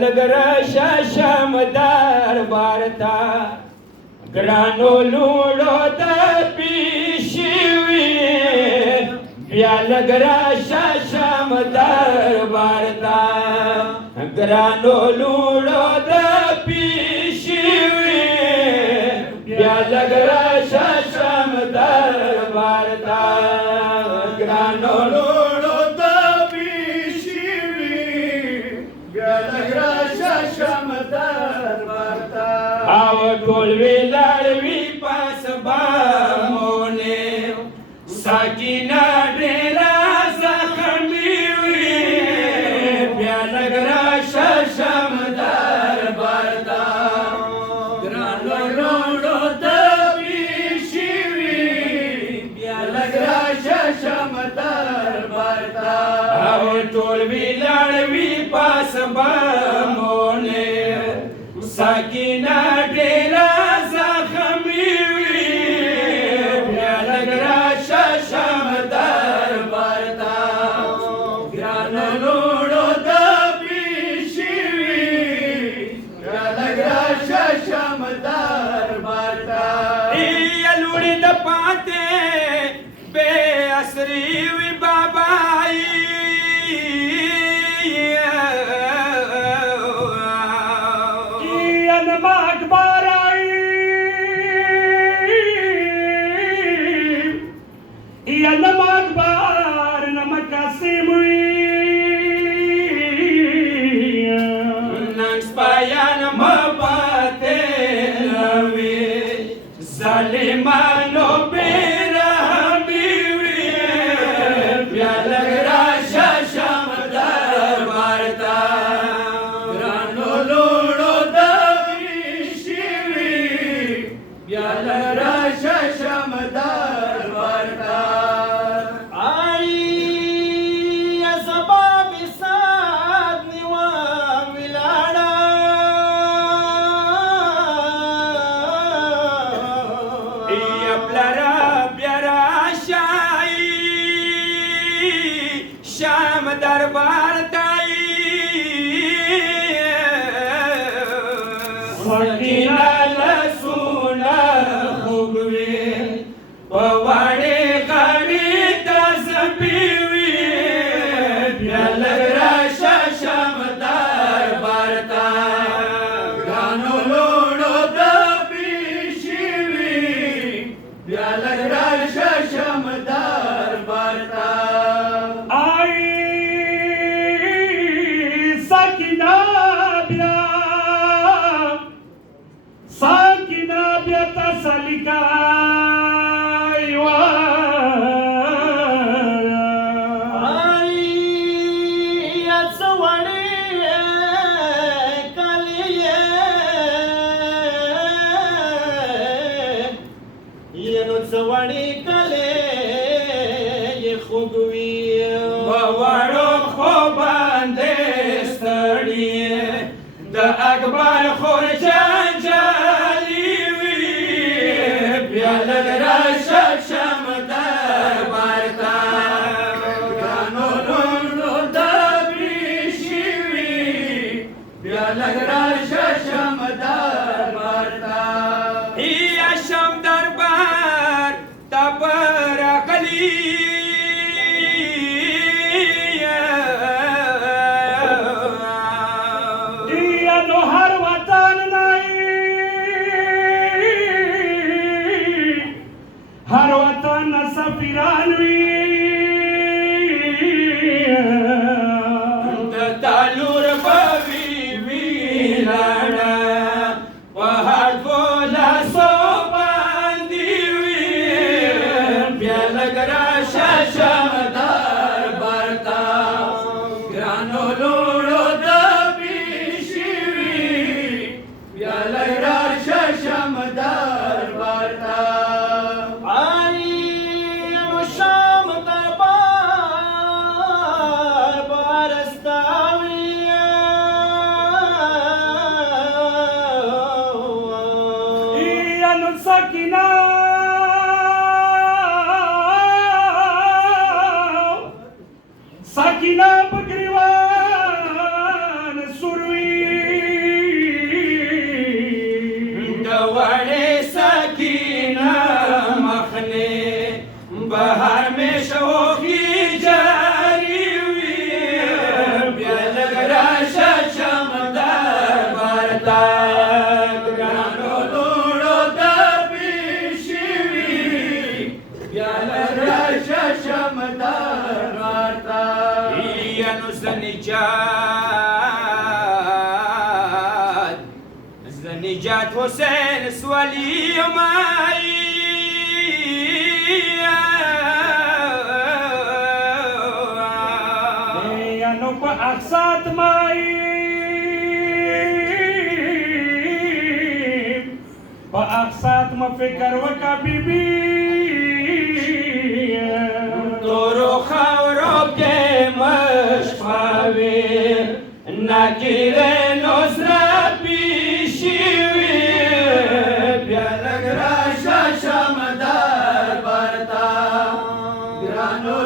لګرا شم دربار ته ګرانو لوړو د پیشوي بیا لګرا شم دربار ته ګرانو لوړو د پیشوي بیا لګرا شم دربار ته ګرانو لوړو د پیشوي بیا لګرا شم دربار ته او ټول ویلار وی پاس بامونه ساکینه ډیرا زخمی وی بیا لګرا شم دربار ته ګرانو لوړو د پیشوي بیا لګرا شم دربار ته او ټول ویلار وی پاس بامونه ساکینه ډیرا زخمی وی بیا لګرا شم دربار ته ګرانو لوړو د پیشوي بیا لګرا شم دربار ته ای لوړې د پاتې بې اسري وی بابای ظالمانو بیرحمی وی بیا لګرا شم دربار ته ګرانو لوړو د پیشوي بیا لګرا شم دربار ته آی زبا بساد نیوا ولاړه شام دربار تای سکینه لسونه خوږوي په واړې غاړې تسبې وي بیا لګرا شم دربار ته ګرانو لوړو د پیشوي بیا لګرا شم دربار ته زوړی کله یې خوګوي وړو خو باندې ستړي د اکبر خور جنجالي وي بیا لګرا شم دربار ته ګرانو لوړو د پیشوي بیا لګرا شم دربار ته یا شم دربار برغلی یا نو هر وطن نای هر وطن سفیران وی د تالور بوی وی لاړه په هر بولا سو لګرا شم دربار ته ګرانو لوړو د پیشوي بیا لګرا شم دربار ته آی شم دربار بارستاوي یا نو سکینه ساکینه بګریوان سروي ورتا ګرانو لوړو د پیشوي بیا لراشه شمدار ورتا یا نو زنجات حسین سوالی مای یا نو په اقصاد مای په اقصاد ما فکر وکا بیبی تورو خاورو کې مشفاوي ناکره نصرت پیشوي بیا لګ راشه شمدار ورتا ګرانو